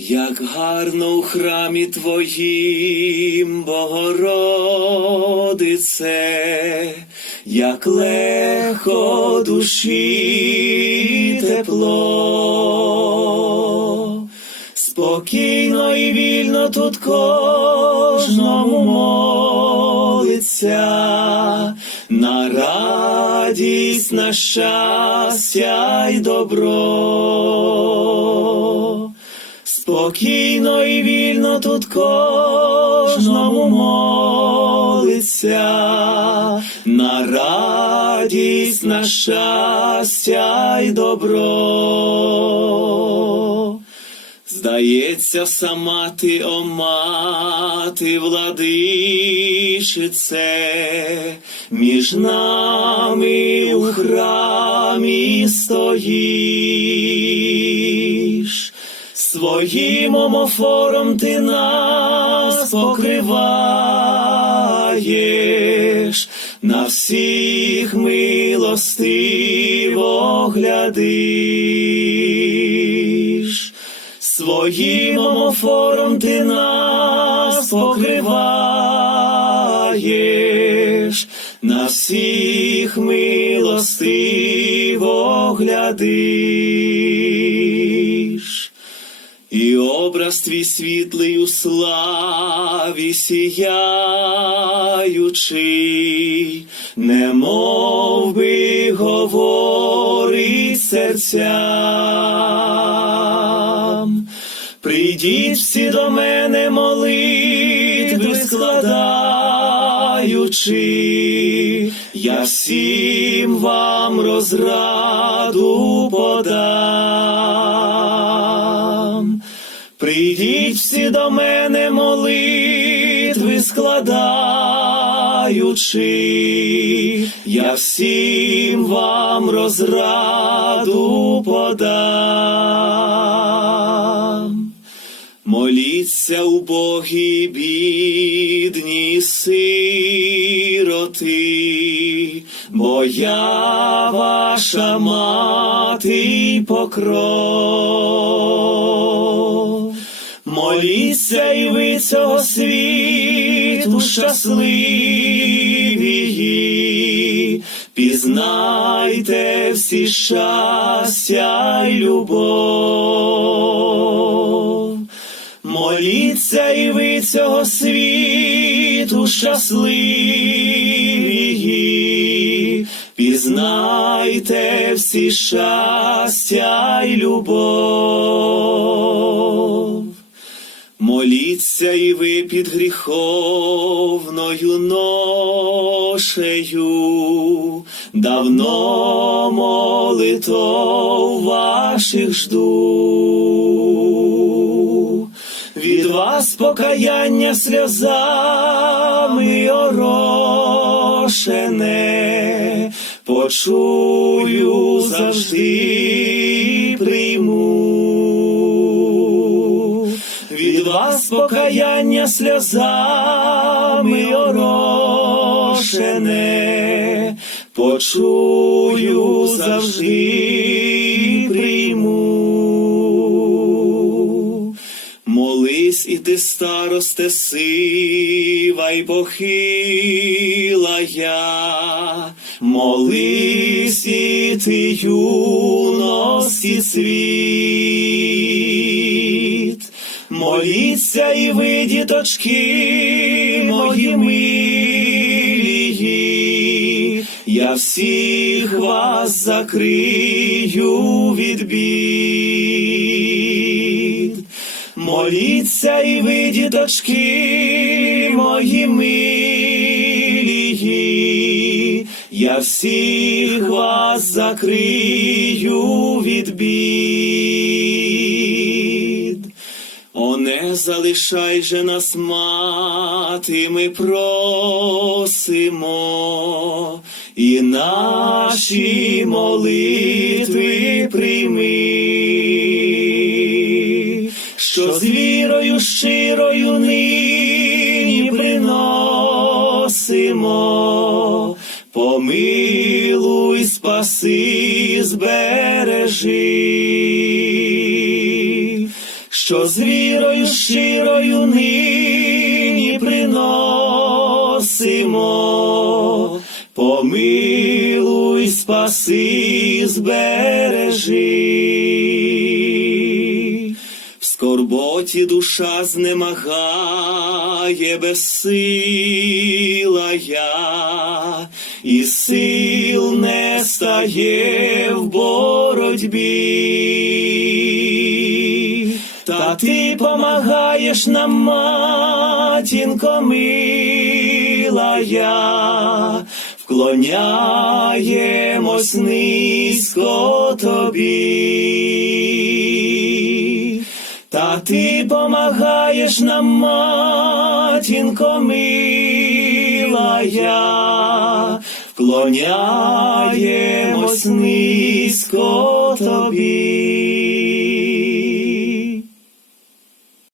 Як гарно у храмі твоїм, Богородице, як легко душі тепло, спокійно і вільно тут кожному молиться, на радість, на щастя й добро. Спокійно і вільно тут кожному молиться, на радість, на щастя й добро. Здається, сама ти, о мати, владичице, між нами у храмі стоїш. Своїм омофором ти нас покриваєш, на всіх милостиво глядиш. Своїм омофором ти нас покриваєш, на всіх милостиво глядиш. І образ твій світлий у славі сіяючий, немов би говорить серцям. Прийдіть всі до мене молитви складаючи, я всім вам розраду подам. Прийдіть всі до мене молитви складаючи, я всім вам розраду подам. Моліться убогі бідні сироти, бо я ваша мати й покров. Моліться і ви цього світу щасливі, пізнайте всі щастя й любов. Моліться і ви цього світу щасливі, пізнайте всі щастя й любов. Моліться і ви під гріховною ношею, давно молитов ваших жду. Від вас покаяння сльозами орошене, почую завжди прийму. Вас покаяння сльозами орошене, почую завжди прийму. Молись і ти старосте сива й похила я, молись і ти юності світ. Моліться і ви, діточки мої милі, я всіх вас закрию від бід. Моліться і ви, діточки мої милі, я всіх вас закрию від бід. Не залишай же нас, мати, ми просимо, і наші молитви прийми, що з вірою щирою нині приносимо, помилуй, спаси, збережи. Що з вірою щирою нині приносимо. Помилуй, спаси, збережи. В скорботі душа знемагає безсила я, і сил не стає в боротьбі. Та ти помагаєш нам, матінко милая, вклоняємось низько тобі. Та ти помагаєш нам, матінко милая, вклоняємось низько тобі.